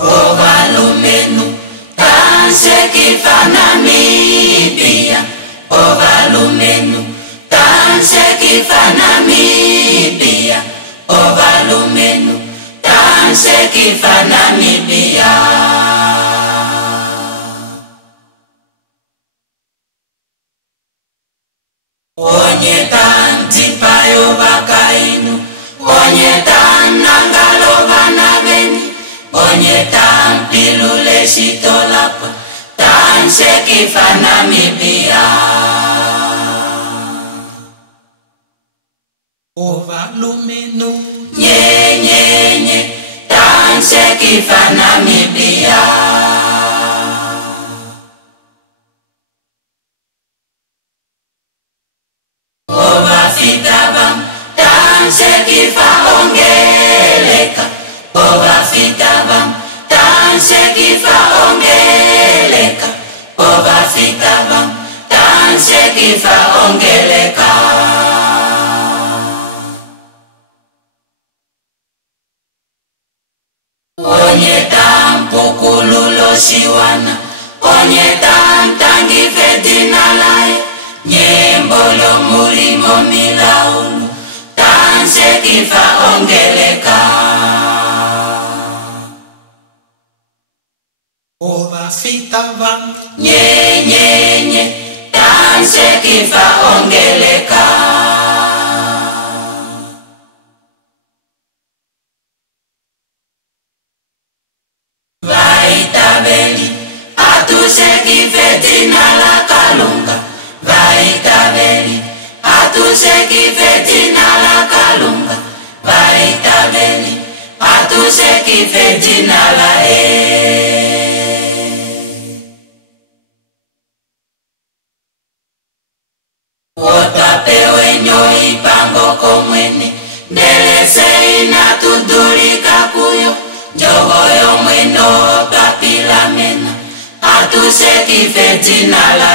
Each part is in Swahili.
Ovalumenu tansekifa Namibia. Ovalumenu tansekifa Namibia. Ovalumenu tansekifa Namibia. Onye tantipayo bakainu, onye tanangalo banabeni, onye tampilule shitolapa, tansekifa Namibia. Ovalumenu nye tansekifa Namibia. Ovafitabam tansekifa ongeleka. Ovafitabam tansekifa ongeleka. Ovafitabam tansekifa ongeleka. Onye tampukululo shiwana, onye tamtangife dinalae, nyembolo murimo milaulu, tansekifa ongeleka. Ovafitabam nye tansekifa ongeleka. Vaitabeli atusekife dinala kalunga. Vaitabeli atusekife dinala kalunga. Vaitabeli atusekife dinala Wotapewe nyoi pango komwene, ndelese inatudulika kuyo, jogoyo mweno papilamena, atusekife dinala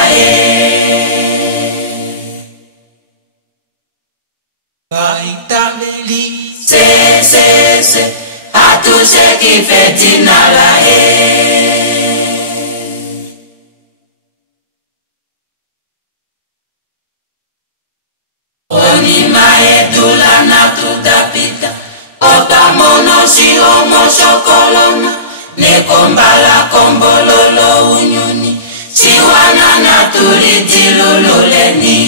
Vaitabeli se atusekife dinala Onima edula natutapita, opamono si homo shokolona, nekombala kombololo unyuni, siwana naturidilululeni.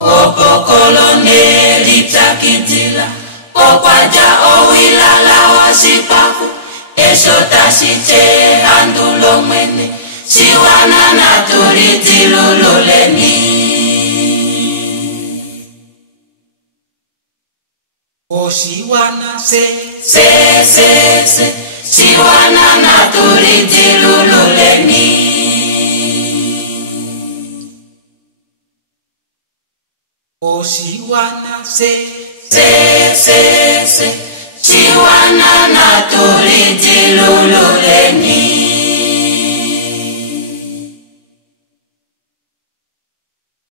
Opokolone litakidila, okwaja owilala wasipaku, esotasiche andulo mwene, siwana naturidilululeni. Siwana se siwana naturidilululeni. Siwana se siwana naturidilululeni.